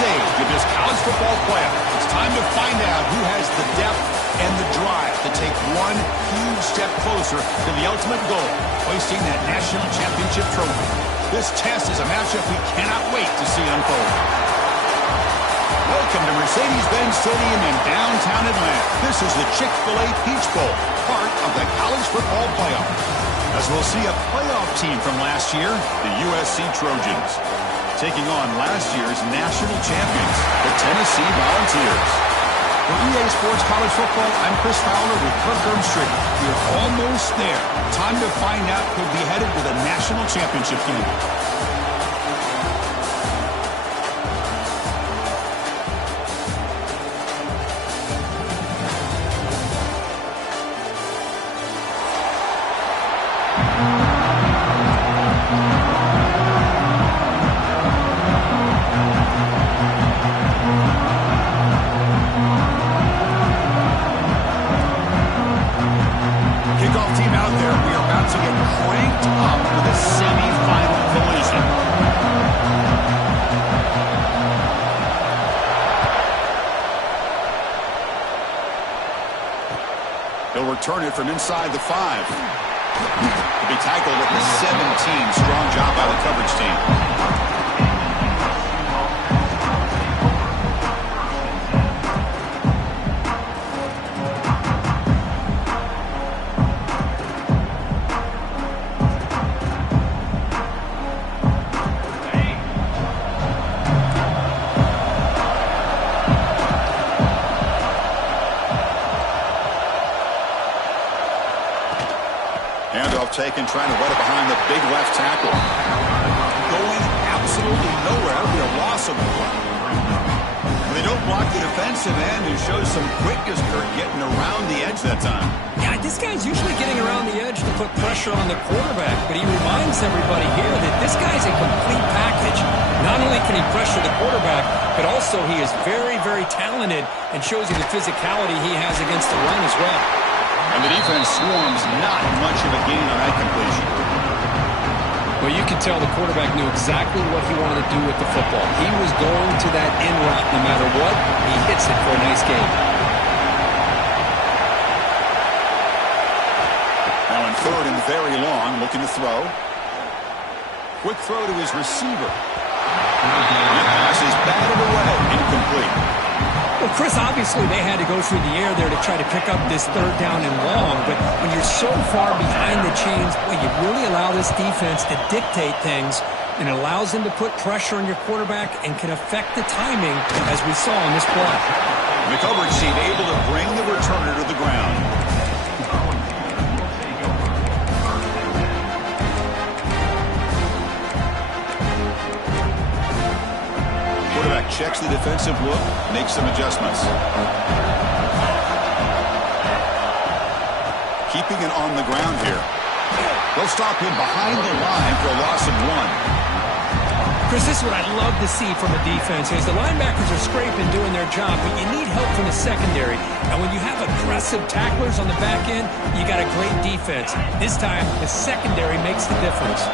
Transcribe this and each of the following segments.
stage of this college football playoff. It's time to find out who has the depth and the drive to take one huge step closer to the ultimate goal, hoisting that national championship trophy. This test is a matchup we cannot wait to see unfold. Welcome to Mercedes-Benz Stadium in downtown Atlanta. This is the Chick-fil-A Peach Bowl, part of the college football playoff. As we'll see a playoff team from last year, the USC Trojans, taking on last year's national champions, the Tennessee Volunteers. For EA Sports College Football, I'm Chris Fowler with Kirk Ermstrand. We're almost there. Time to find out who'll be headed to the national championship game. Return it from inside the 5. To be tackled at the 17. Strong job by the coverage team. Taken, trying to run it behind the big left tackle. Going absolutely nowhere. That would be a loss of the play. They don't block the defensive end, who shows some quickness, Kurt, getting around the edge that time. Yeah, this guy's usually getting around the edge to put pressure on the quarterback, but he reminds everybody here that this guy's a complete package. Not only can he pressure the quarterback, but also he is very, very talented and shows you the physicality he has against the run as well. And the defense swarms, not much of a gain on that completion. Well, you can tell the quarterback knew exactly what he wanted to do with the football. He was going to that in route no matter what. He hits it for a nice gain. Now in third and very long, looking to throw. Quick throw to his receiver. The pass is batted away, incomplete. Well, Chris, obviously they had to go through the air there to try to pick up this third down and long, but when you're so far behind the chains, well, you really allow this defense to dictate things, and it allows them to put pressure on your quarterback and can affect the timing, as we saw in this play. The coverage team able to bring the returner to the ground. Checks the defensive look, makes some adjustments. Keeping it on the ground here. They'll stop him behind the line for a loss of 1. Chris, this is what I'd love to see from a defense is the linebackers are scraping, doing their job, but you need help from the secondary. And when you have aggressive tacklers on the back end, you got a great defense. This time, the secondary makes the difference.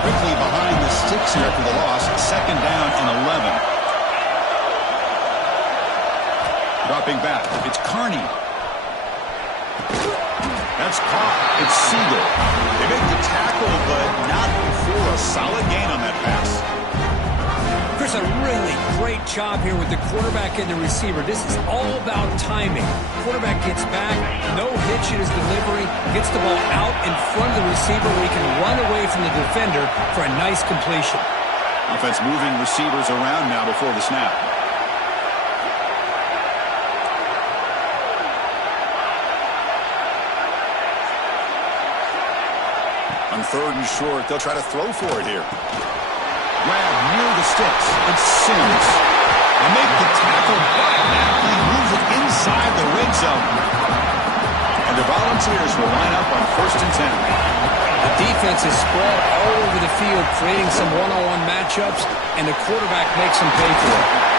Quickly behind the sticks here for the loss. Second down and 11. Dropping back, it's Carney. That's caught. It's Siegel. They make the tackle, but not before a solid gain on that pass. Chris, a really great job here with the quarterback and the receiver. This is all about timing. Quarterback gets back, no hitch in his delivery, gets the ball out in front of the receiver where he can run away from the defender for a nice completion. Offense moving receivers around now before the snap. On third and short, they'll try to throw for it here. Grab near the sticks. It's Sims. They make the tackle, but he moves it inside the red zone. And the Volunteers will line up on 1st and 10. The defense is spread all over the field, creating some one-on-one matchups, and the quarterback makes them pay for it.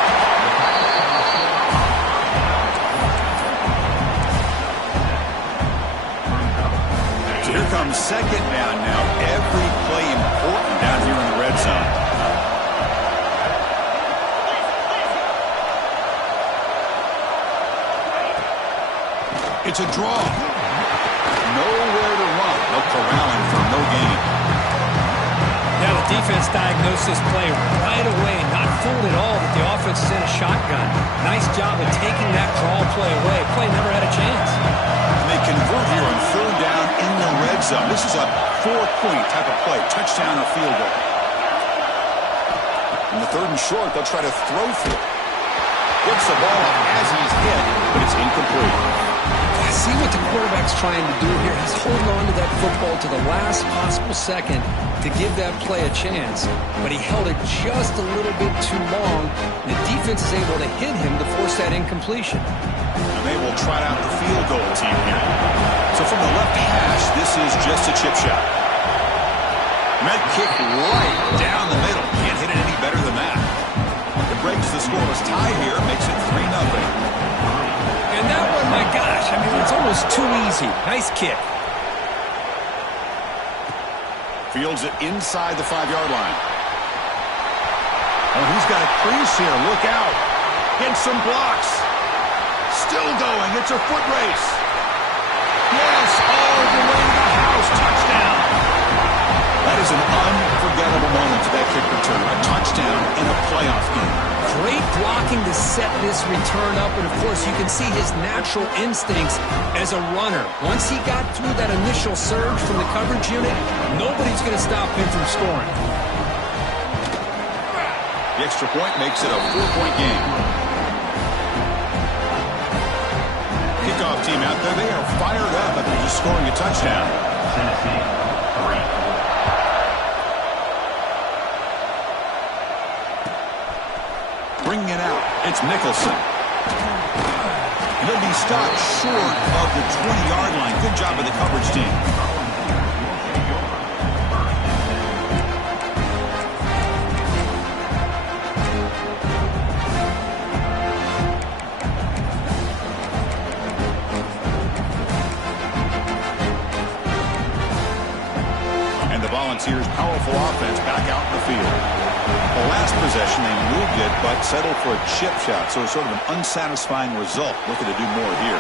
Here comes second down now. Every play important down here in the red zone. It's a draw. Nowhere to run. They'll corral him for no gain. Now the defense diagnosed this play right away, not fooled at all that the offense is in a shotgun. Nice job of taking that draw play away. Play never had a chance. And they convert here on third down in the red zone. This is a 4-point type of play, touchdown or field goal. In the third and short, they'll try to throw for it. Gets the ball up as he's hit, but it's incomplete. I see what the quarterback's trying to do here. He's holding on to that football to the last possible second to give that play a chance, but he held it just a little bit too long. And the defense is able to hit him to force that incompletion. And they will trot out the field goal team here. So from the left hash, this is just a chip shot. Med kick right down the middle. Can't hit it any better than that. It breaks the scoreless tie here, makes it 3-0. And that one, my gosh, I mean, it's almost too easy. Nice kick. Fields it inside the 5-yard line. Oh, he's got a crease here. Look out. Hit some blocks. Still going. It's a foot race. Yes, all the way to the house. Touchdown. That is an unforgettable moment to that kick return. A touchdown in a playoff game. Great blocking to set this return up, and of course you can see his natural instincts as a runner. Once he got through that initial surge from the coverage unit, nobody's going to stop him from scoring. The extra point makes it a 4-point game. Kickoff team out there, they are fired up after just scoring a touchdown. Bringing it out, it's Nicholson. And he'll be stopped short of the 20-yard line. Good job of the coverage team. And the Volunteers' powerful offense back out in the field. The last possession, they moved it, but settled for a chip shot, so it's sort of an unsatisfying result. Looking to do more here.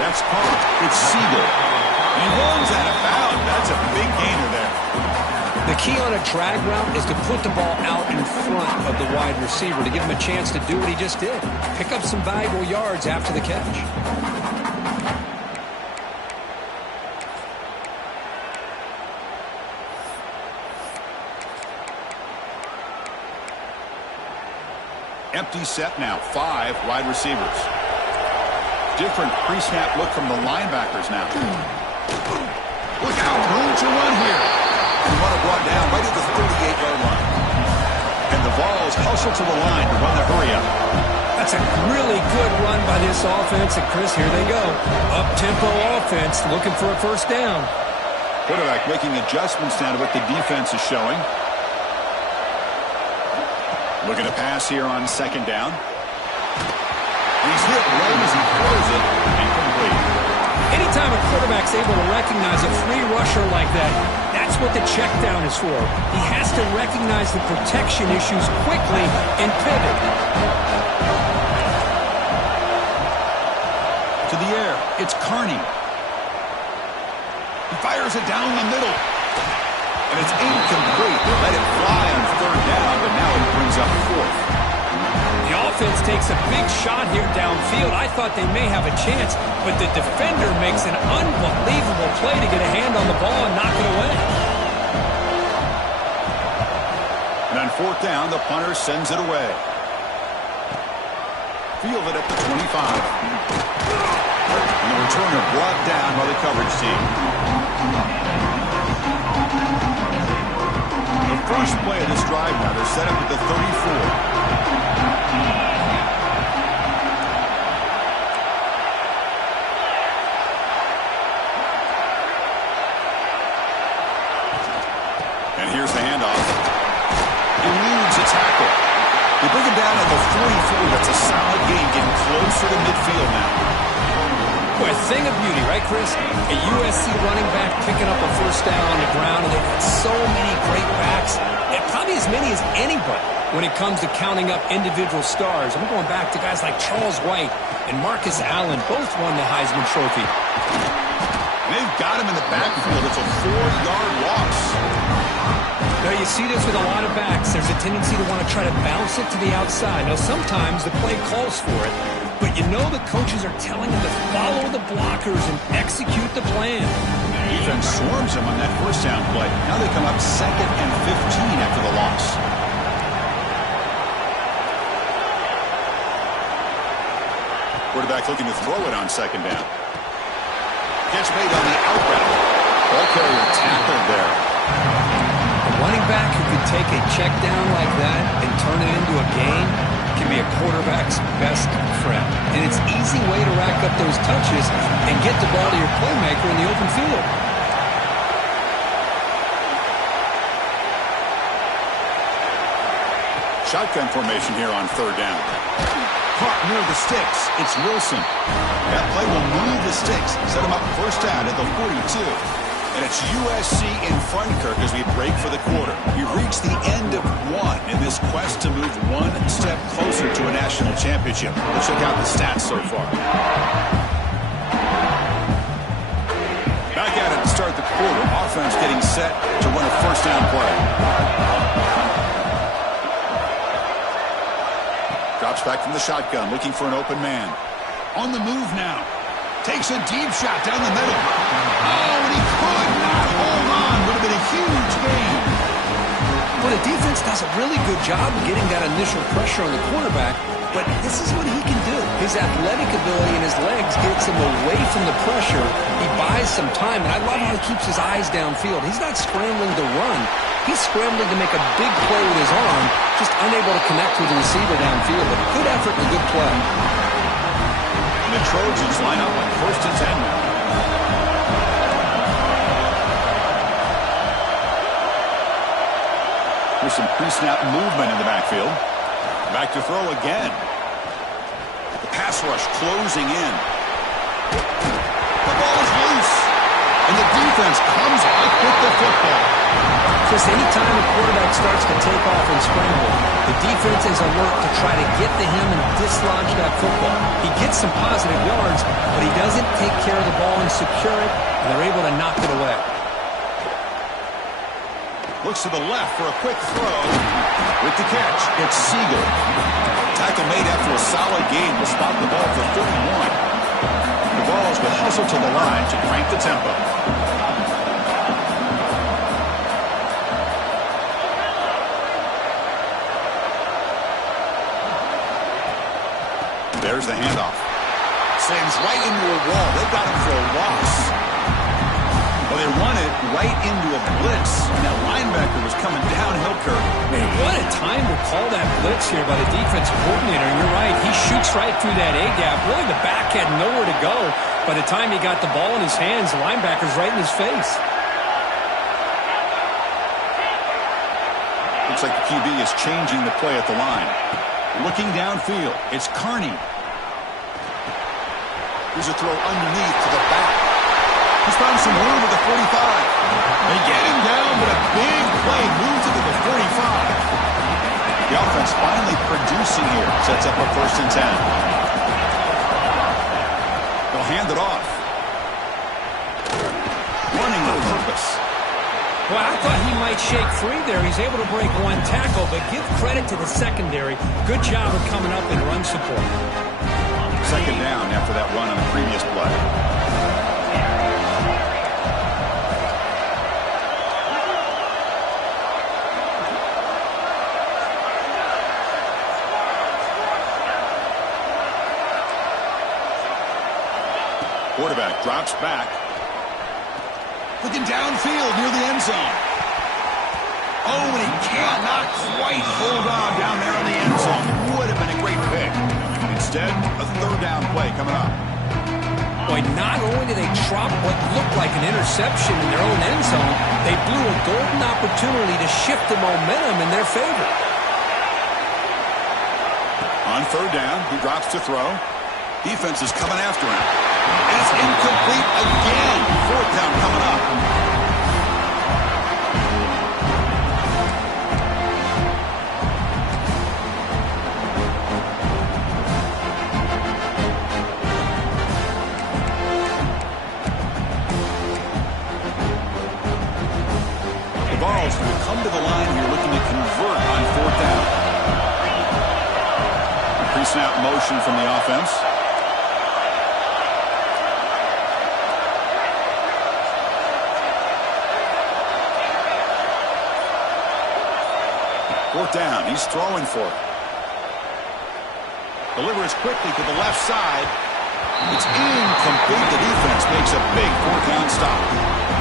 That's caught. It's Siegel. And he runs out of bounds. That's a big gainer there. The key on a drag route is to put the ball out in front of the wide receiver to give him a chance to do what he just did. Pick up some valuable yards after the catch. Empty set now. 5 wide receivers. Different pre-snap look from the linebackers now. Look out. Room to run here. And run it brought down right at the 38-yard line. And the Vols hustle to the line to run the hurry up. That's a really good run by this offense. And, Chris, here they go. Up-tempo offense looking for a first down. Quarterback making adjustments down to what the defense is showing. Looking to pass here on second down. He's hit right as he throws it. Incomplete. Anytime a quarterback's able to recognize a free rusher like that, that's what the check down is for. He has to recognize the protection issues quickly and pivot. To the air. It's Carney. He fires it down the middle. And it's incomplete. They let it fly on third down, but now it brings up fourth. The offense takes a big shot here downfield. I thought they may have a chance, but the defender makes an unbelievable play to get a hand on the ball and knock it away. And on fourth down, the punter sends it away. Fielded at the 25. And the returner brought down by the coverage team. The first play of this drive now, they're set up at the 34. And here's the handoff. Eludes a tackle. They bring him down at the 44. That's a solid gain, getting closer to midfield now. Boy, a thing of beauty, right, Chris? A USC running back picking up a first down on the ground, and they've got so many great backs. It probably as many as anybody when it comes to counting up individual stars. I'm going back to guys like Charles White and Marcus Allen. Both won the Heisman Trophy. They've got him in the backfield. It's a 4-yard loss. Now, you see this with a lot of backs. There's a tendency to want to try to bounce it to the outside. Now, sometimes the play calls for it, but you know the coaches are telling them to follow the blockers and execute the plan. The defense swarms him on that first down play. Now they come up 2nd and 15 after the loss. Quarterback looking to throw it on 2nd down. Catch made on the out route. Ball carrier tackled there. A running back who could take a check down like that and turn it into a gain can be a quarterback's best friend. And it's an easy way to rack up those touches and get the ball to your playmaker in the open field. Shotgun formation here on 3rd down. Caught near the sticks. It's Wilson. That play will move the sticks. Set him up 1st down at the 42. And it's USC in front, Kirk, as we break for the quarter. We've reached the end of one in this quest to move one step closer to a national championship. Let's check out the stats so far. Back at it to start the quarter. Offense getting set to run a 1st down play. Drops back from the shotgun, looking for an open man. On the move now. Takes a deep shot down the middle. Oh, and he could not hold on. Would have been a huge gain. Well, the defense does a really good job of getting that initial pressure on the quarterback, but this is what he can do. His athletic ability and his legs gets him away from the pressure. He buys some time, and I love how he keeps his eyes downfield. He's not scrambling to run. He's scrambling to make a big play with his arm, just unable to connect with the receiver downfield. But good effort and a good play. And the Trojans line up on 1st and 10 now. There's some pre-snap movement in the backfield. Back to throw again. The pass rush closing in. The ball is loose. And the defense comes up with the football. Chris, anytime a quarterback starts to take off and scramble, the defense is alert to try to get to him and dislodge that football. He gets some positive yards, but he doesn't take care of the ball and secure it, and they're able to knock it away. Looks to the left for a quick throw. With the catch, it's Siegel. Tackle made after a solid gain will spot the ball for 31. The Vols will hustle to the line to crank the tempo. There's the handoff. Sends right into a wall. They've got him for a loss. Well, they run it right into a blitz. And that linebacker was coming downhill, Kirk. Man, what a time to call that blitz here by the defensive coordinator. And you're right, he shoots right through that A-gap. Really, the back had nowhere to go. By the time he got the ball in his hands, the linebacker's right in his face. Looks like the QB is changing the play at the line. Looking downfield, it's Kearney. Here's a throw underneath to the back. He's found some room at the 45. They get him down, but a big play moves it to the 45. The offense finally producing here. Sets up a 1st and 10. They'll hand it off. Running with purpose. Well, I thought he might shake free there. He's able to break one tackle, but give credit to the secondary. Good job of coming up in run support. 2nd down after that run on the previous play. Quarterback drops back. Looking downfield near the end zone. Oh, and he cannot quite hold on down there in the end zone. It would have been a great pick. Instead, a 3rd down play coming up. Boy, not only did they drop what looked like an interception in their own end zone, they blew a golden opportunity to shift the momentum in their favor. On 3rd down, he drops to throw. Defense is coming after him. And it's incomplete again. 4th down coming up. motion from the offense. Fourth down. He's throwing for it. Delivers quickly to the left side. It's incomplete. The defense makes a big fourth down stop.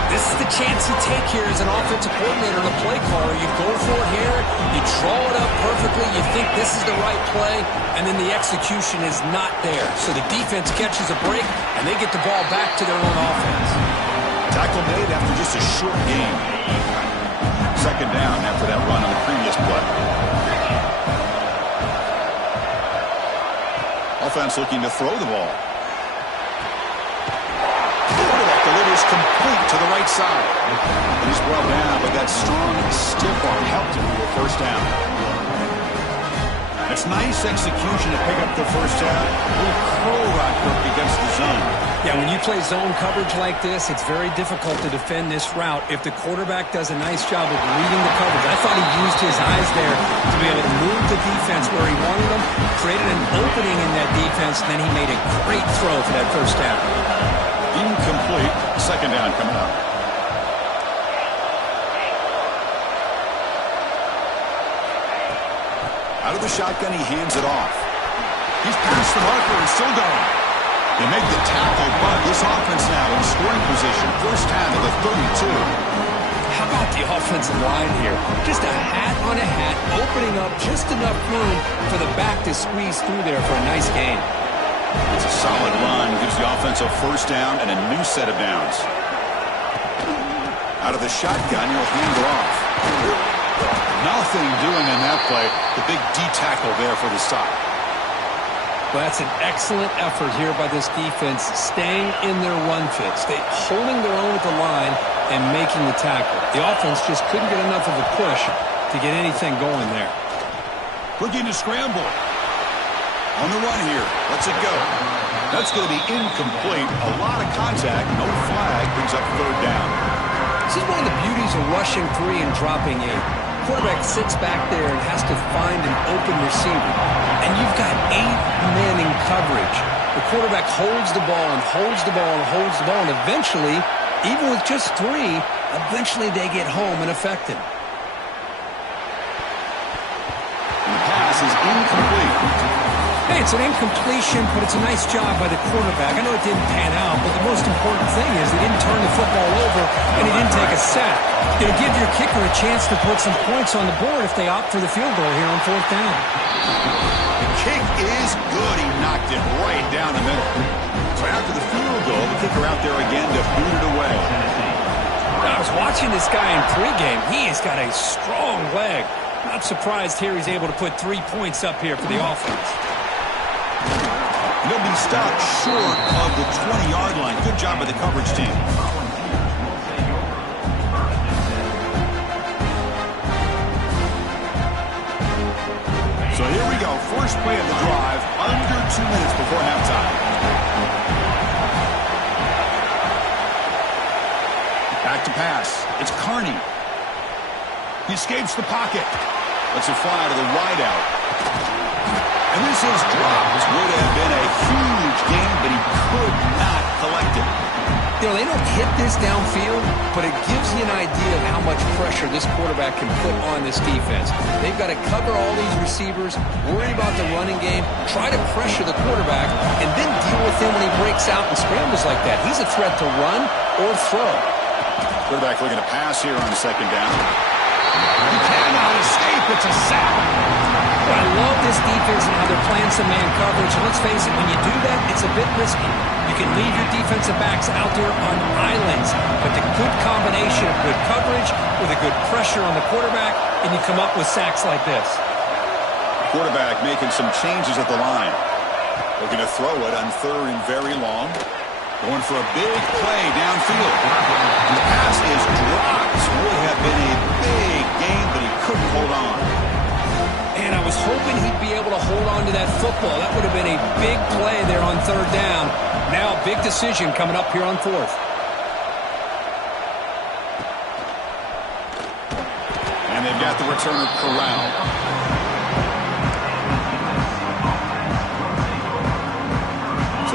This is the chance you take here as an offensive coordinator and a play caller. You go for it here. You draw it up perfectly. You think this is the right play, and then the execution is not there. So the defense catches a break, and they get the ball back to their own offense. Tackle made after just a short gain. Second down after that run on the previous play. Offense looking to throw the ball. Quarterback delivers complete to the right side. He's brought down, but that strong, stiff arm helped him with a first down. It's nice execution to pick up the first down. A little curl rock work against the zone. Yeah, when you play zone coverage like this, it's very difficult to defend this route if the quarterback does a nice job of reading the coverage. I thought he used his eyes there to be able to move the defense where he wanted them, created an opening in that defense, and then he made a great throw for that first down. Incomplete. Second down coming up. Out of the shotgun, he hands it off. He's past the marker and still going. They make the tackle, but this offense now in scoring position. First down to the 32. How about the offensive line here? Just a hat on a hat, opening up just enough room for the back to squeeze through there for a nice gain. It's a solid run. Gives the offense a first down and a new set of downs. Out of the shotgun, he'll hand it off. Nothing doing in that play. The big D tackle there for the stop. Well, that's an excellent effort here by this defense, staying in their run fits, holding their own at the line and making the tackle. The offense just couldn't get enough of a push to get anything going there. Looking to scramble. On the run here. Lets it go. That's going to be incomplete. A lot of contact. No flag. Brings up third down. This is one of the beauties of rushing 3 and dropping 8. Quarterback sits back there and has to find an open receiver. And you've got 8 men in coverage. The quarterback holds the ball and holds the ball and holds the ball. And eventually, even with just 3, eventually they get home and affect him. And the pass is incomplete. Hey, it's an incompletion, but it's a nice job by the quarterback. I know it didn't pan out, but the most important thing is they didn't turn the football over and he didn't take a sack. It'll give your kicker a chance to put some points on the board if they opt for the field goal here on fourth down. The kick is good. He knocked it right down the middle. So after the field goal, the kicker out there again to boot it away. I was watching this guy in pregame. He has got a strong leg. Not surprised here he's able to put 3 points up here for the offense. He'll be stopped short of the 20-yard line. Good job by the coverage team. So here we go. First play of the drive. Under 2 minutes before halftime. Back to pass. It's Carney. He escapes the pocket. Lets it fly to the wideout. And this is dropped. This would have been a huge gain, but he could not collect it. You know, they don't hit this downfield, but it gives you an idea of how much pressure this quarterback can put on this defense. They've got to cover all these receivers, worry about the running game, try to pressure the quarterback, and then deal with him when he breaks out and scrambles like that. He's a threat to run or throw. Quarterback looking to pass here on second down. He cannot escape. It's a sack. Well, I love this defense and how they're playing some man coverage. And let's face it, when you do that, it's a bit risky. You can leave your defensive backs out there on islands, but the good combination of good coverage with a good pressure on the quarterback, and you come up with sacks like this. Quarterback making some changes at the line. Looking to throw it on third and very long. Going for a big play downfield. And the pass is dropped. Would have been a big gain, but he couldn't hold on. And I was hoping he'd be able to hold on to that football. That would have been a big play there on third down. Now a big decision coming up here on fourth. And they've got the returner corralled.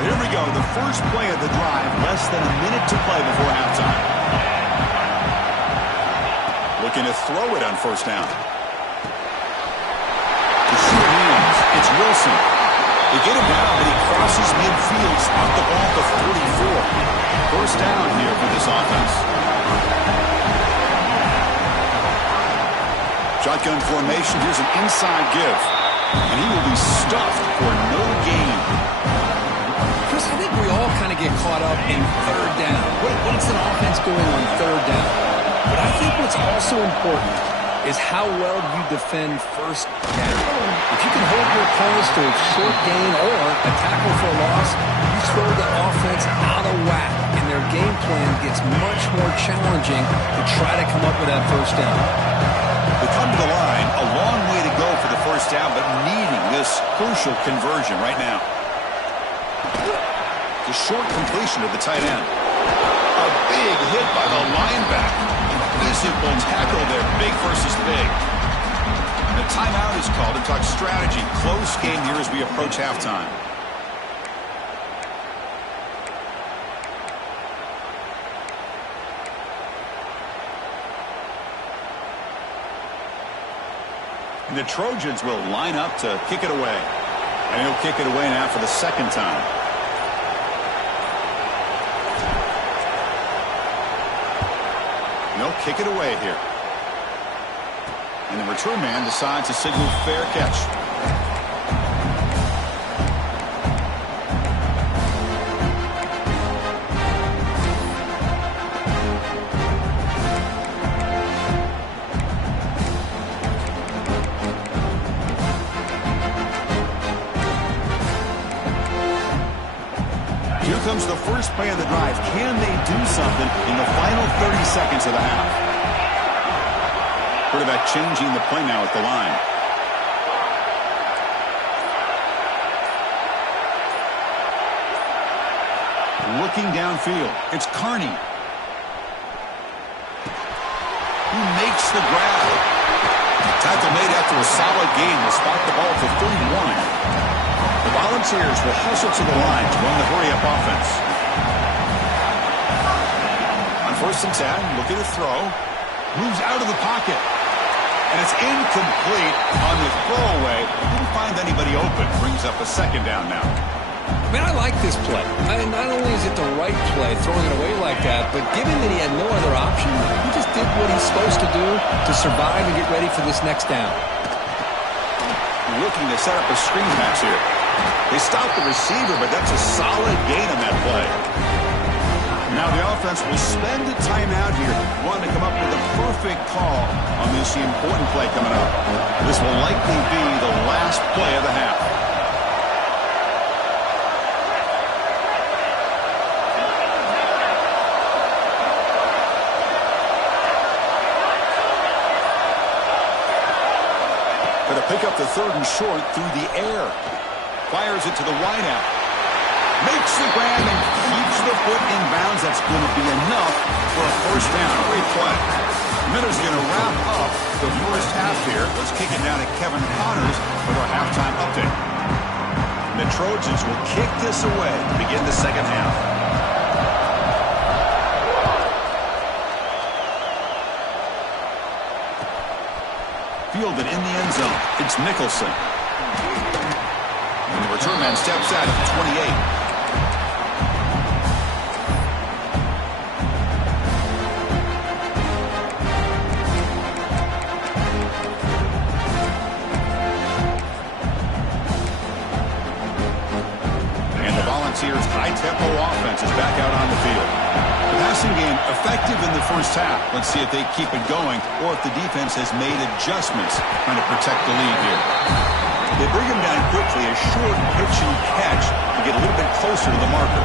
Here we go, the first play of the drive, less than a minute to play before halftime. Looking to throw it on first down. The short hands, it's Wilson. They get him down, but he crosses midfield, spot the ball to 44. First down here for this offense. Shotgun formation, here's an inside give. And he will be stuffed for no gain. Chris, I think we all kind of get caught up in third down. What's an offense doing on third down? But I think what's also important is how well you defend first down. If you can hold your opponents to a short gain or a tackle for a loss, you throw the offense out of whack, and their game plan gets much more challenging to try to come up with that first down. They come to the line, a long way to go for the first down, but needing this crucial conversion right now. The short completion of the tight end. A big hit by the linebacker. Physical tackle there, big versus big. The timeout is called to talk strategy. Close game here as we approach halftime. And the Trojans will line up to kick it away. And he'll kick it away now for the second time. No, kick it away here. And the return man decides to signal fair catch. Here comes the first play of the drive. Can they do something in the final 30 seconds of the half? Quarterback changing the play now at the line. Looking downfield. It's Carney. He makes the grab. Tackle made after a solid gain. Will spot the ball for 31. The Volunteers will hustle to the line to run the hurry-up offense. On 1st and 10, looking to throw. Moves out of the pocket. And it's incomplete on the throwaway. Didn't find anybody open. Brings up a second down now. Man, I like this play. Not only is it the right play, throwing it away like that, but given that he had no other option, he just did what he's supposed to do to survive and get ready for this next down. Looking to set up a screen pass here. They stop the receiver, but that's a solid gain on that play. Now the offense will spend a timeout here, wanting to come up with a perfect call on this important play coming up. This will likely be the last play of the half. Going to pick up the 3rd and short through the air. Fires it to the wideout. Makes the grab and keeps the foot in bounds. That's going to be enough for a first down. Great play. Miller's going to wrap up the first half here. Let's kick it down to Kevin Connors with our halftime update. And the Trojans will kick this away to begin the second half. Fielded in the end zone. It's Nicholson. And the return man steps out at the 28. And the Volunteers' high-tempo offense is back out on the field. The passing game effective in the first half. Let's see if they keep it going or if the defense has made adjustments trying to protect the lead here. They bring him down quickly, a short pitch and catch to get a little bit closer to the marker.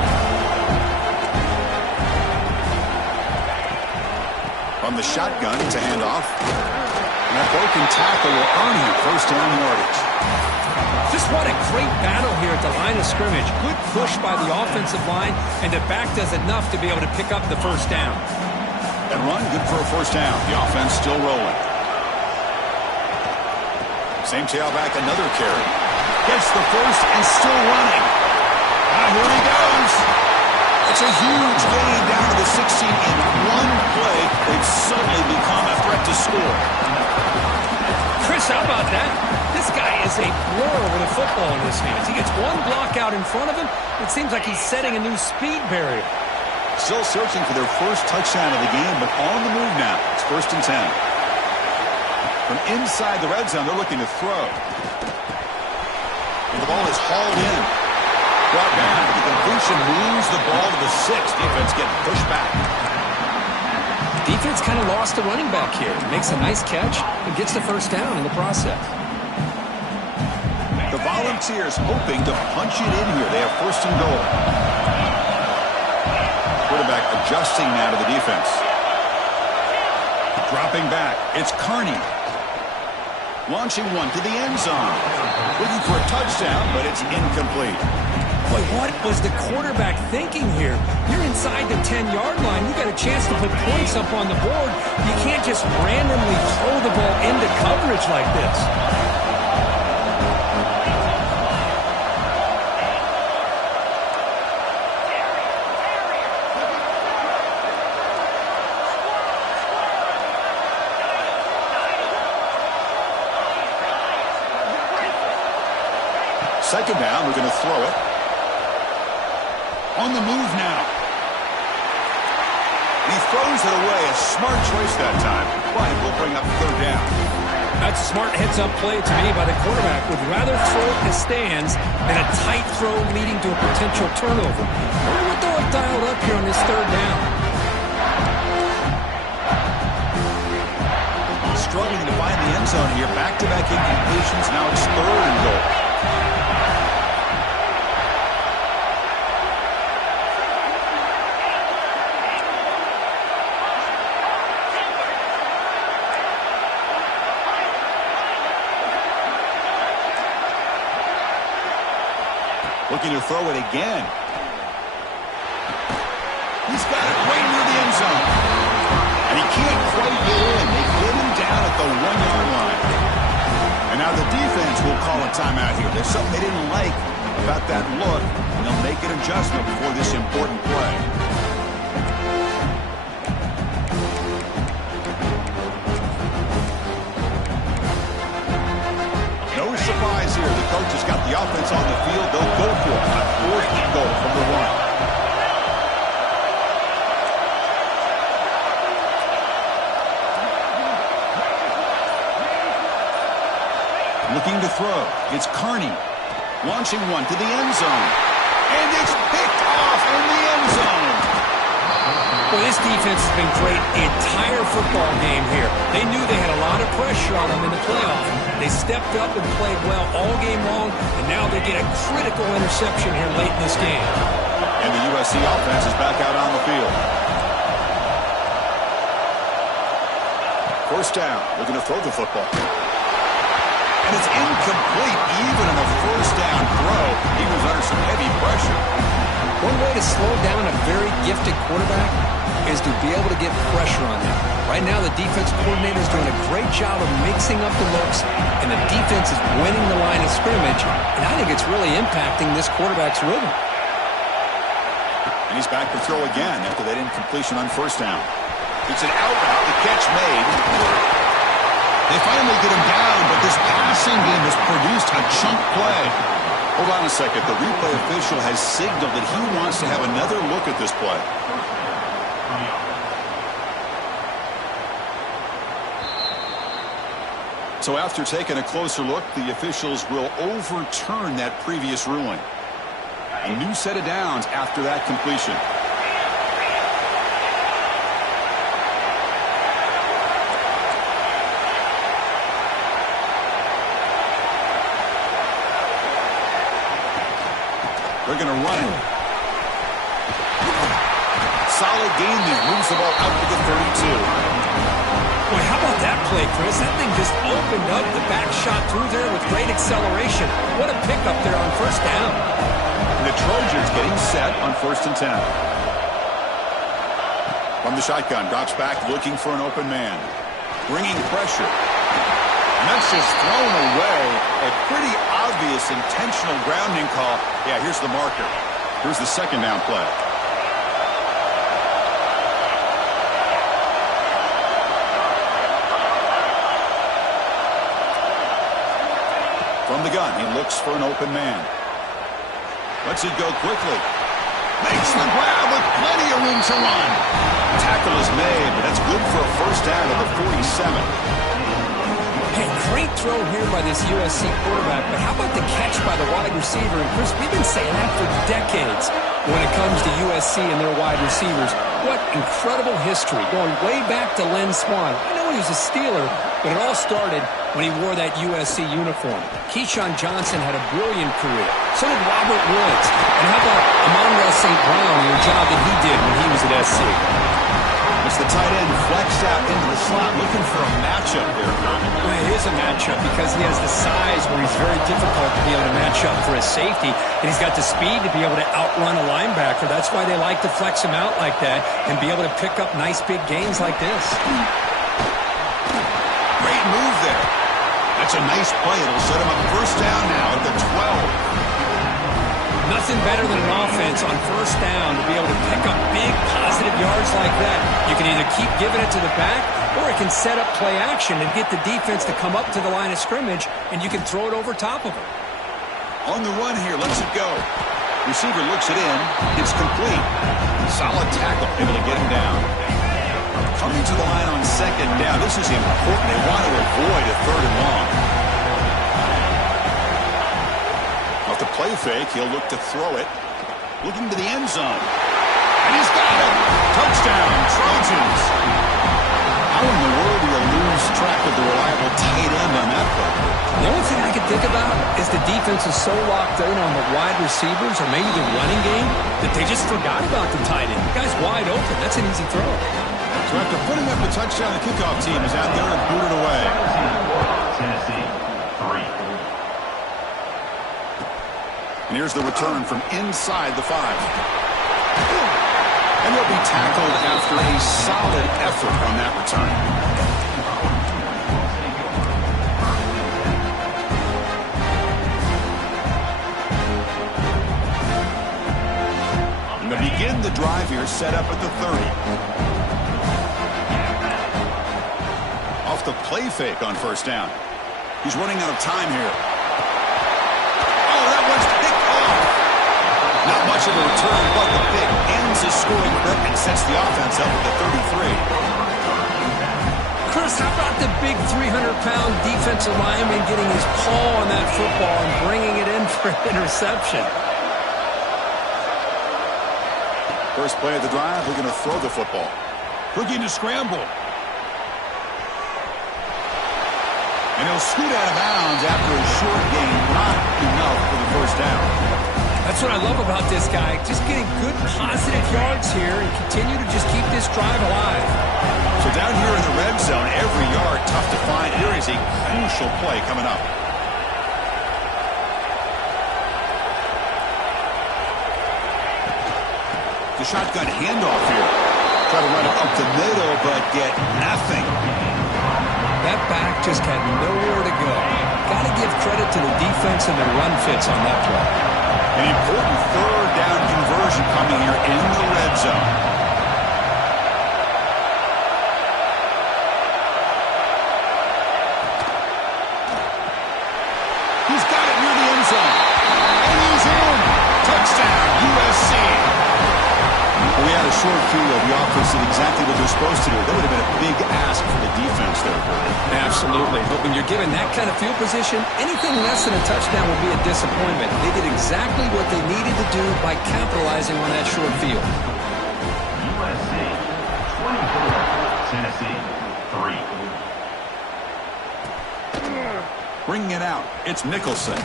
From the shotgun to hand off. And a broken tackle will earn him first down yardage. Just what a great battle here at the line of scrimmage. Good push by the offensive line, and the back does enough to be able to pick up the first down. And run, good for a first down. The offense still rolling. Same tailback, another carry. Gets the first and still running. Here he goes. It's a huge gain down to the 16 in one play. They've suddenly become a threat to score. Chris, how about that? This guy is a blur with a football in his hands. He gets one block out in front of him. It seems like he's setting a new speed barrier. Still searching for their first touchdown of the game, but on the move now. It's 1st and 10. From inside the red zone, they're looking to throw. And the ball is hauled in. Brought down. The completion moves the ball to the 6. Defense getting pushed back. Defense kind of lost the running back here. Makes a nice catch and gets the first down in the process. The Volunteers hoping to punch it in here. They have 1st and goal. Quarterback adjusting now to the defense. Dropping back. It's Carney. Launching one to the end zone. Looking for a touchdown, but it's incomplete. Boy, what was the quarterback thinking here? You're inside the 10-yard line. You got a chance to put points up on the board. You can't just randomly throw the ball into coverage like this. Second down, we're going to throw it. On the move now. He throws it away. A smart choice that time. But it will bring up 3rd down. That's a smart heads-up play to me by the quarterback. Would rather throw it to stands than a tight throw leading to a potential turnover. I wonder what they'll have dialed up here on this 3rd down. Struggling to find the end zone here. Back-to-back incompletions. Now it's 3rd and goal. Looking to throw it again. He's got it right near the end zone. And he can't quite get in. They get him down at the 1-yard line. And now the defense will call a timeout here. There's something they didn't like about that look, and they'll make an adjustment before this important play. No surprise here. The coach has got the offense on the field. They'll go for it on 4th and goal from the 1. Looking to throw. It's Carney. Launching one to the end zone. And it's picked off in the end zone. Well, this defense has been great the entire football game here. They knew they had a lot of pressure on them in the playoff. They stepped up and played well all game long, and now they get a critical interception here late in this game. And the USC offense is back out on the field. 1st down. They're going to throw the football. And it's incomplete even on the 1st down throw. He was under some heavy pressure. One way to slow down a very gifted quarterback is to be able to get pressure on him. Right now, the defense coordinator is doing a great job of mixing up the looks, and the defense is winning the line of scrimmage, and I think it's really impacting this quarterback's rhythm. And he's back to throw again after that incompletion on 1st down. It's an out route, the catch made. They finally get him down, but this passing game has produced a chunk play. Hold on a second. The replay official has signaled that he wants to have another look at this play. So after taking a closer look, the officials will overturn that previous ruling. A new set of downs after that completion. They're going to run it. Solid gain there. Moves the ball out to the 32. Boy, how about that play, Chris? That thing just opened up. The back shot through there with great acceleration. What a pickup there on 1st down. And the Trojans getting set on 1st and 10. From the shotgun, drops back looking for an open man. Bringing pressure. And that's just thrown away. A pretty obvious intentional grounding call. Yeah, here's the marker. Here's the second down play. From the gun, he looks for an open man. Lets it go quickly. Makes the grab with plenty of room to run. Tackle is made, but that's good for a first down at the 47. Hey, great throw here by this USC quarterback, but how about the catch by the wide receiver? And Chris, we've been saying that for decades when it comes to USC and their wide receivers. What incredible history, going way back to Len Swan. I know he was a Steeler, but it all started when he wore that USC uniform. Keyshawn Johnson had a brilliant career. So did Robert Woods. And how about Amon-Ra St. Brown and the job that he did when he was at SC? It's the tight end flexed out into the slot, looking for a matchup there, Kirk. Well, it is a matchup because he has the size where he's very difficult to be able to match up for his safety, and he's got the speed to be able to outrun a linebacker. That's why they like to flex him out like that and be able to pick up nice big gains like this. Great move there. That's a nice play. It'll set him up first down now at the 12. Nothing better than an offense on first down to be able to pick up big positive yards like that. You can either keep giving it to the back, or it can set up play action and get the defense to come up to the line of scrimmage, and you can throw it over top of them. On the run here, lets it go. Receiver looks it in. It's complete. Solid tackle, able to get him down. Coming to the line on second down. This is important. They want to avoid a third and long. Off the play fake, he'll look to throw it. Looking to the end zone. And he's got it. Touchdown, Trojans. How in the world do you lose track of the reliable tight end on that play? The only thing I can think about is the defense is so locked in on the wide receivers or maybe the running game that they just forgot about the tight end. The guy's wide open. That's an easy throw. So after putting up the touchdown, the kickoff team is out there and booted away. Tennessee, 3. And here's the return from inside the 5. And he'll be tackled after a solid effort on that return. And to begin the drive here, set up at the 30. Off the play fake on first down. He's running out of time here. Oh, that one's picked off. Not much of a return, but the pick ends his scoring grip and sets the offense up at the 33. Chris, how about the big 300-pound defensive lineman getting his paw on that football and bringing it in for an interception? First play of the drive, we're going to throw the football. Looking to scramble. And he'll scoot out of bounds after a short gain. Not enough for the first down. That's what I love about this guy. Just getting good positive yards here and continue to just keep this drive alive. So down here in the red zone, every yard tough to find. Here is a crucial play coming up. The shotgun handoff here. Try to run it up the middle, but get nothing. That back just had nowhere to go. Got to give credit to the defense and their run fits on that play. An important third down conversion coming here in the red zone. He's got it near the end zone. And he's in. Touchdown, USC. Well, we had a short field. The offense did exactly what they're supposed to do. That would have been a big ask for the defense there. Absolutely. But when you're given that kind of field position, anything less than a touchdown will be a disappointment. They did exactly what they needed to do by capitalizing on that short field. USC, 24. Tennessee, 3. Bringing it out. It's Nicholson.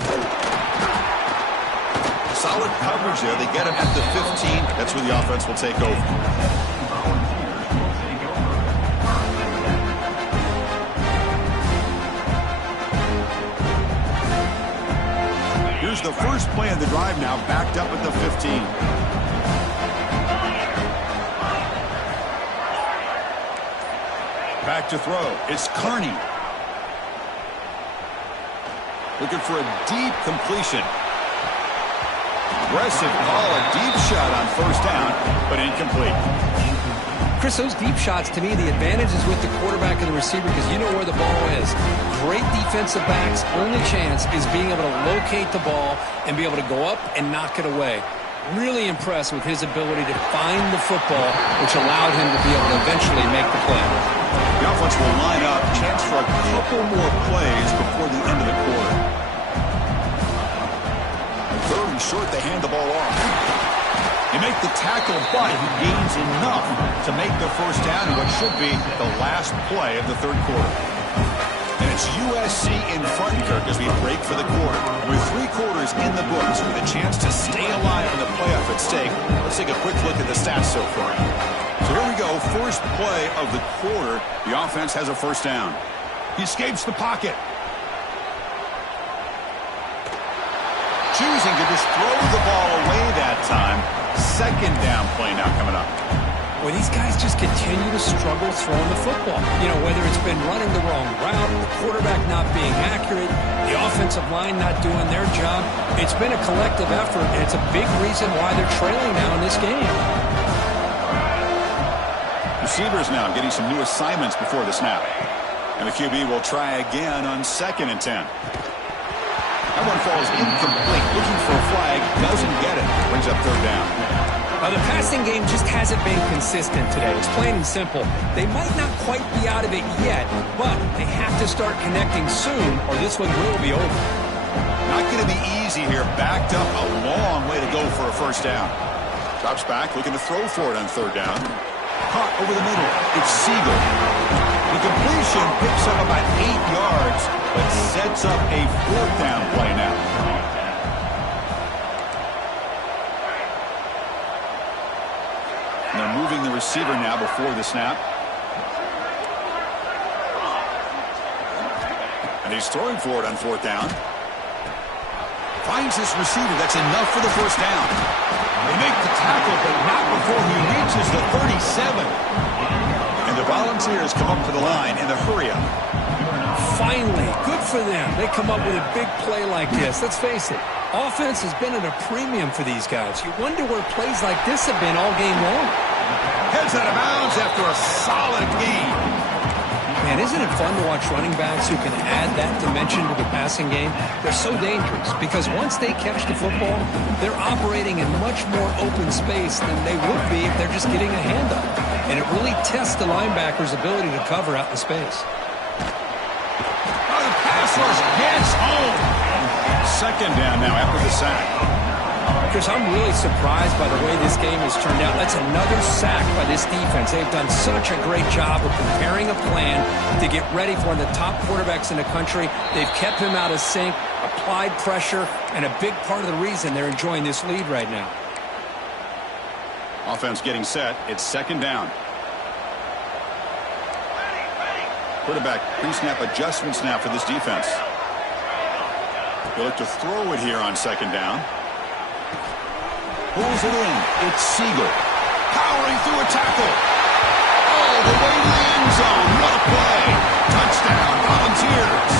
Solid coverage there. They get him at the 15. That's where the offense will take over. Here's the first play of the drive now, backed up at the 15. Back to throw. It's Carney. Looking for a deep completion. aggressive call, a deep shot on first down, but incomplete. Chris, those deep shots, to me, the advantage is with the quarterback and the receiver because you know where the ball is. Great defensive backs' only chance is being able to locate the ball and be able to go up and knock it away. Really impressed with his ability to find the football, which allowed him to be able to eventually make the play. The offense will line up, chance for a couple more plays before the end of the quarter. On third and short, they hand the ball off. They make the tackle, but he gains enough to make the first down in what should be the last play of the third quarter. And it's USC in front, Kirk, as we break for the quarter. With 3 quarters in the books with a chance to stay alive in the playoff at stake, let's take a quick look at the stats so far. So here we go, first play of the quarter. The offense has a first down. He escapes the pocket. Choosing to just throw the ball away that time. Second down play now coming up. Well, these guys just continue to struggle throwing the football. You know, whether it's been running the wrong route, the quarterback not being accurate, the offensive line not doing their job. It's been a collective effort, and it's a big reason why they're trailing now in this game. Receivers now getting some new assignments before the snap. And the QB will try again on 2nd and 10. That one falls incomplete. Looking for a flag. Doesn't get it. Brings up third down. The passing game just hasn't been consistent today. It's plain and simple. They might not quite be out of it yet, but they have to start connecting soon or this one will be over. Not going to be easy here. Backed up a long way to go for a first down. Drops back, looking to throw for it on third down. Caught over the middle. It's Siegel. The completion picks up about 8 yards, but sets up a 4th down play now. And they're moving the receiver now before the snap. And he's throwing for it on 4th down. Finds his receiver. That's enough for the first down. They make the tackle, but not before he reaches the 37. And the Volunteers come up to the line in the hurry-up. Finally, good for them. They come up with a big play like this. Let's face it, offense has been at a premium for these guys. You wonder where plays like this have been all game long. Heads out of bounds after a solid gain. Man, isn't it fun to watch running backs who can add that dimension to the passing game? They're so dangerous because once they catch the football, they're operating in much more open space than they would be if they're just getting a hand up. And it really tests the linebacker's ability to cover out in space. Oh, the pass rush gets home. 2nd down now after the sack. Chris, I'm really surprised by the way this game has turned out. That's another sack by this defense. They've done such a great job of preparing a plan to get ready for one of the top quarterbacks in the country. They've kept him out of sync, applied pressure, and a big part of the reason they're enjoying this lead right now. Offense getting set. It's 2nd down. Quarterback pre-snap adjustments now for this defense. They look to throw it here on 2nd down. Pulls it in. It's Siegel. Powering through a tackle. All the way to the end zone. What a play. Touchdown, Volunteers.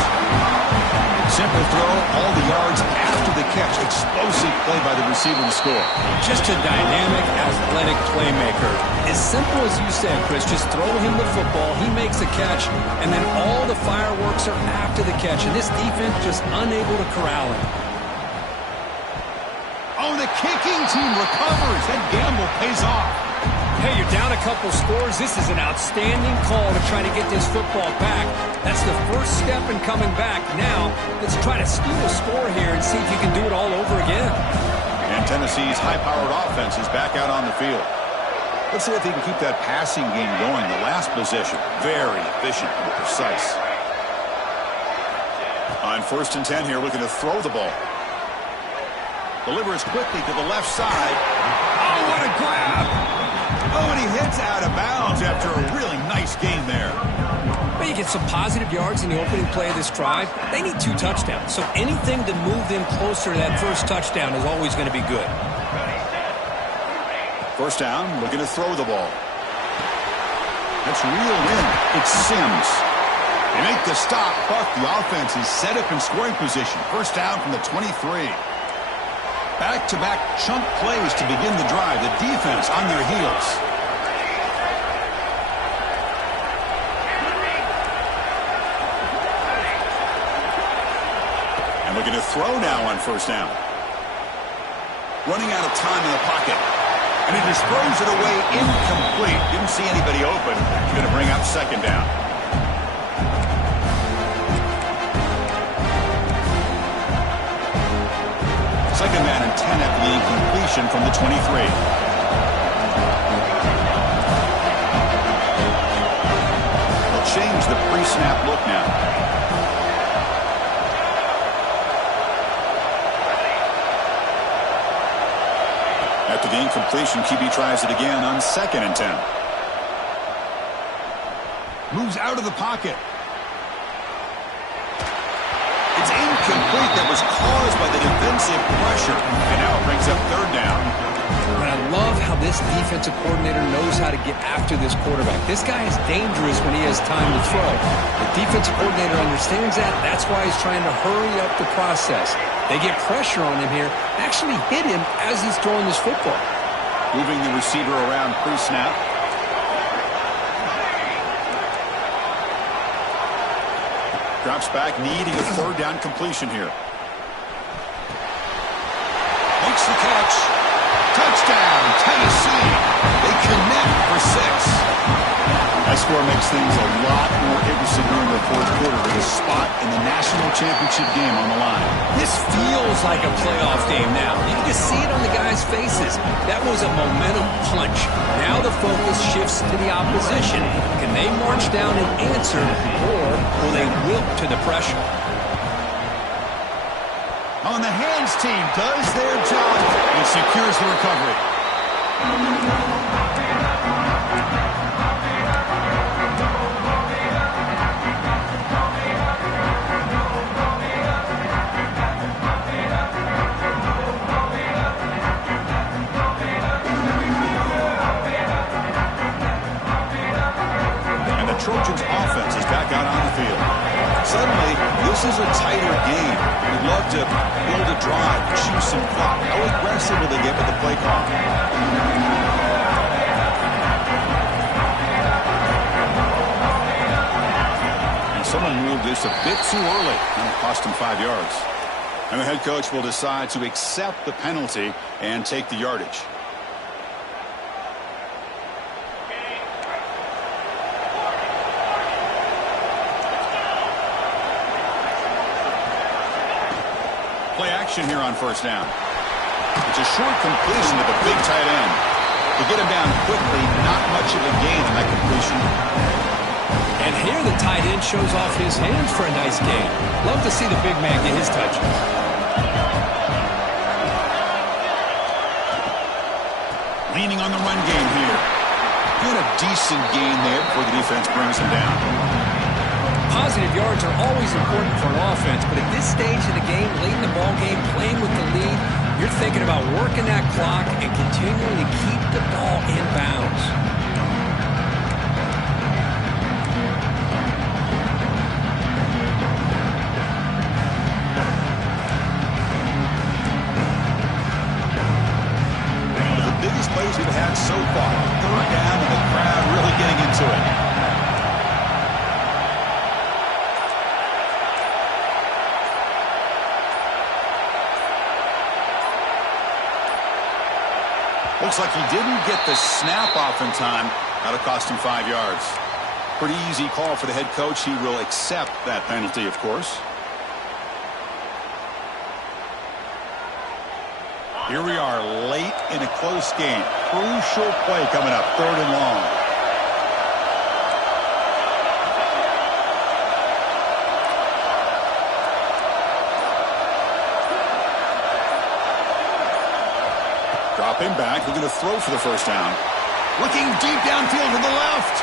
Simple throw, all the yards after the catch. Explosive play by the receiver to score. Just a dynamic, athletic playmaker. As simple as you said, Chris, just throw him the football, he makes a catch, and then all the fireworks are after the catch. And this defense just unable to corral him. Oh, the kicking team recovers. That gamble pays off. Hey, you're down a couple scores. This is an outstanding call to try to get this football back. That's the first step in coming back. Now, let's try to steal a score here and see if you can do it all over again. And Tennessee's high-powered offense is back out on the field. Let's see if they can keep that passing game going. The last possession, very efficient and precise. On 1st and 10 here, looking to throw the ball. Delivers quickly to the left side. Oh, what a grab! Oh, and he hits out of bounds after a really nice game there. Well, you get some positive yards in the opening play of this drive. They need 2 touchdowns, so anything to move them closer to that first touchdown is always going to be good. 1st down, looking to throw the ball. That's reeled in. It's Sims. They make the stop, but the offense is set up in scoring position. 1st down from the 23. Back-to-back chunk plays to begin the drive. The defense on their heels. And looking to throw now on first down. Running out of time in the pocket. And he just throws it away incomplete. Didn't see anybody open. He's going to bring up second down. Second man and 10 after the incompletion from the 23. They'll change the pre-snap look now. After the incompletion, QB tries it again on second and 10. Moves out of the pocket. It's incomplete. That was caused by the defensive pressure. And now it brings up third down. And I love how this defensive coordinator knows how to get after this quarterback. This guy is dangerous when he has time to throw. The defensive coordinator understands that. That's why he's trying to hurry up the process. They get pressure on him here, actually hit him as he's throwing this football. Moving the receiver around pre-snap. Drops back, needing a third down completion here. Makes the catch. Touchdown, Tennessee. They connect for 6. That score makes things a lot more interesting during the fourth quarter with a spot in the national championship game on the line. This feels like a playoff game now. You can just see it on the guys' faces. That was a momentum punch. Now the focus shifts to the opposition. Can they march down and answer, or will they wilt to the pressure? On the hands team does their job and secures the recovery. Trojans offense is back out on the field. Suddenly, this is a tighter game. We'd love to build a drive, choose some clock. How aggressive will they get with the play call? And someone moved this a bit too early, and it cost him 5 yards. And the head coach will decide to accept the penalty and take the yardage. Play action here on first down. It's a short completion to the big tight end. To get him down quickly, not much of a gain on that completion. And here the tight end shows off his hands for a nice gain. Love to see the big man get his touches. Leaning on the run game here. Good, a decent gain there before the defense brings him down. Positive yards are always important for an offense, but at this stage of the game, late in the ball game, playing with the lead, you're thinking about working that clock and continuing to keep the ball in bounds. One of the biggest plays we've had so far. Third down and the crowd really getting into it. Looks like he didn't get the snap off in time. That'll cost him 5 yards. Pretty easy call for the head coach. He will accept that penalty, of course. Here we are late in a close game. Crucial play coming up, third and long. Dropping back, looking to throw for the first down. Looking deep downfield to the left.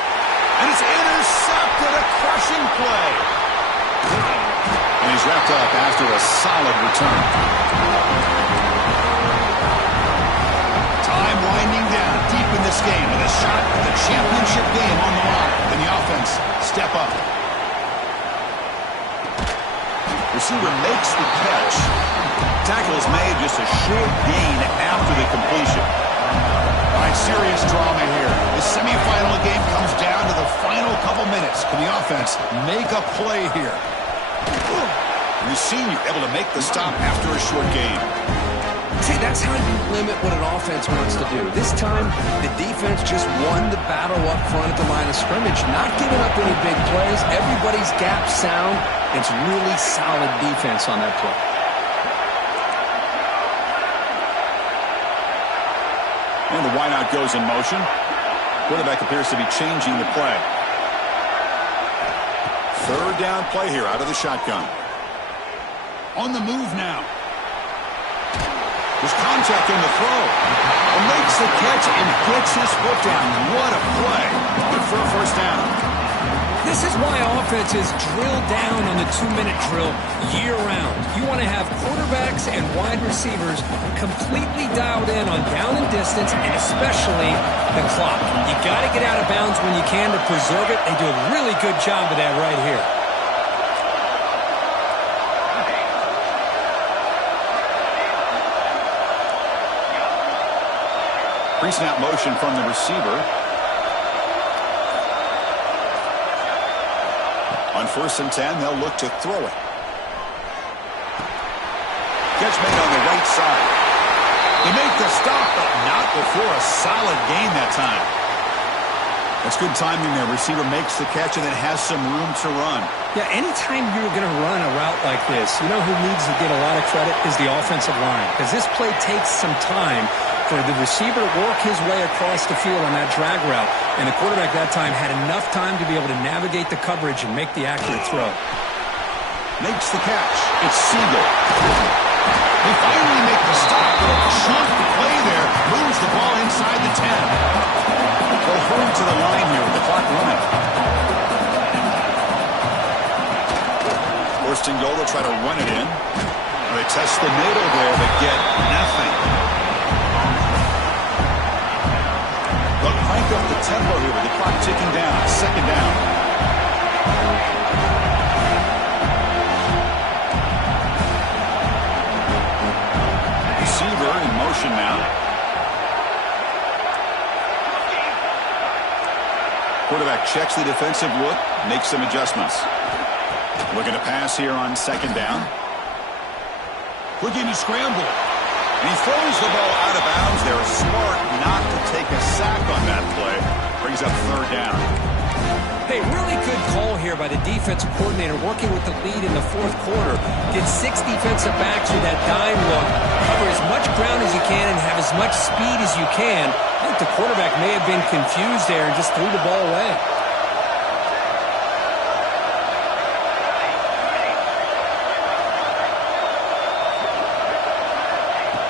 And it's intercepted, a crushing play. And he's wrapped up after a solid return. Time winding down deep in this game with a shot at the championship game on the line. And the offense step up. receiver makes the catch. Tackle is made, just a short gain after the completion. All right, serious drama here. The semifinal game comes down to the final couple minutes. Can the offense make a play here? We've seen you able to make the stop after a short game. See, that's how you limit what an offense wants to do. This time, the defense just won the battle up front at the line of scrimmage, not giving up any big plays. Everybody's gap sound. It's really solid defense on that play. And the wideout goes in motion. Quarterback appears to be changing the play. Third down play here out of the shotgun. On the move now. There's contact in the throw. And makes the catch and gets his foot down. What a play. Good for a first down. This is why offenses drill down on the 2-minute drill year-round. You want to have quarterbacks and wide receivers completely dialed in on down and distance, and especially the clock. You got to get out of bounds when you can to preserve it. They do a really good job of that right here. Pre-snap motion from the receiver. On 1st and 10, they'll look to throw it. Catch made on the right side. They make the stop, but not before a solid gain that time. That's good timing there. Receiver makes the catch and then has some room to run. Yeah, anytime you're going to run a route like this, you know who needs to get a lot of credit is the offensive line, because this play takes some time for the receiver to work his way across the field on that drag route, and the quarterback that time had enough time to be able to navigate the coverage and make the accurate throw. Makes the catch. It's Siegel. They finally make the stop with a chunk play there. Moves the ball inside the 10. Go home to the line here with the clock running. 1st and goal, they'll try to run it in. They test the middle there, but get nothing. They'll crank up the tempo here with the clock ticking down. 2nd down. Receiver in motion now. Quarterback checks the defensive look, makes some adjustments. Looking to pass here on 2nd down. Looking to scramble. And he throws the ball out of bounds there. Smart not to take a sack on that play. Brings up 3rd down. Hey, really good call here by the defensive coordinator working with the lead in the 4th quarter. Get 6 defensive backs with that dime look. Cover as much ground as you can and have as much speed as you can. I think the quarterback may have been confused there and just threw the ball away.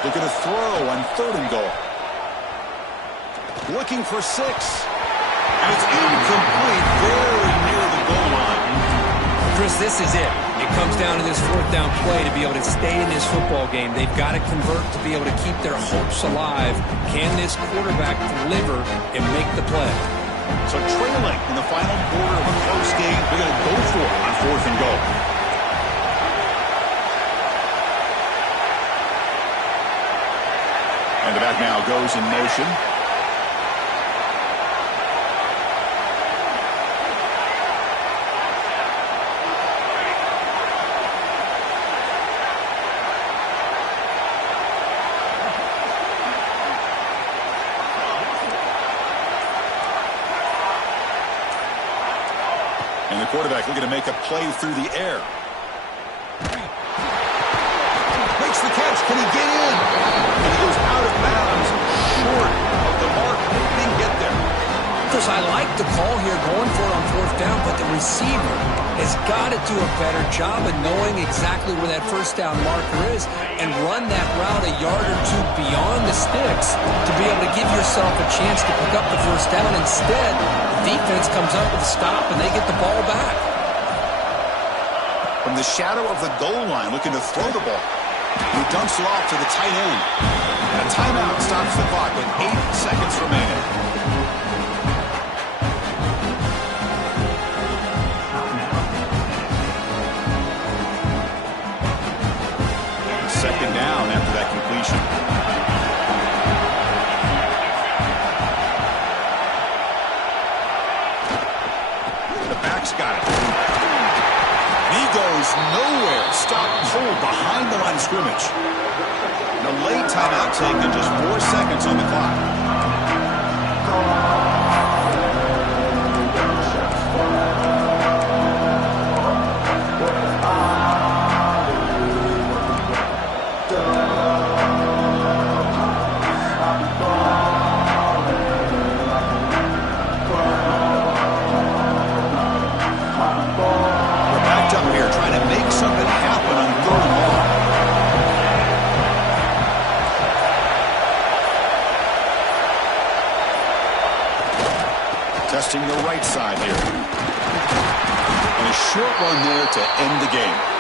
Looking to throw on 3rd and goal. Looking for 6. And it's incomplete, very near the goal line. Chris, this is it. It comes down to this 4th down play to be able to stay in this football game. They've got to convert to be able to keep their hopes alive. Can this quarterback deliver and make the play? So trailing in the final quarter of a close game, they're going to go for it on 4th and goal. And the back now goes in motion. And the quarterback looking to make a play through the air. Makes the catch. Can he get in? And he goes out of bounds, short of the mark. He didn't get there. Chris, I like the call here going for it on 4th down, but the receiver has got to do a better job of knowing exactly where that 1st down marker is and run that route a yard or 2 beyond the sticks to be able to give yourself a chance to pick up the 1st down. Instead, the defense comes up with a stop and they get the ball back. From the shadow of the goal line, looking to throw the ball. He dumps it off to the tight end. And a timeout stops the clock with 8 seconds remaining. gets nowhere. Stop cold behind the line of scrimmage. The late timeout taken, just 4 seconds on the clock. We're backed up here trying to make something happen on 3rd and long. Testing the right side here. And a short run there to end the game.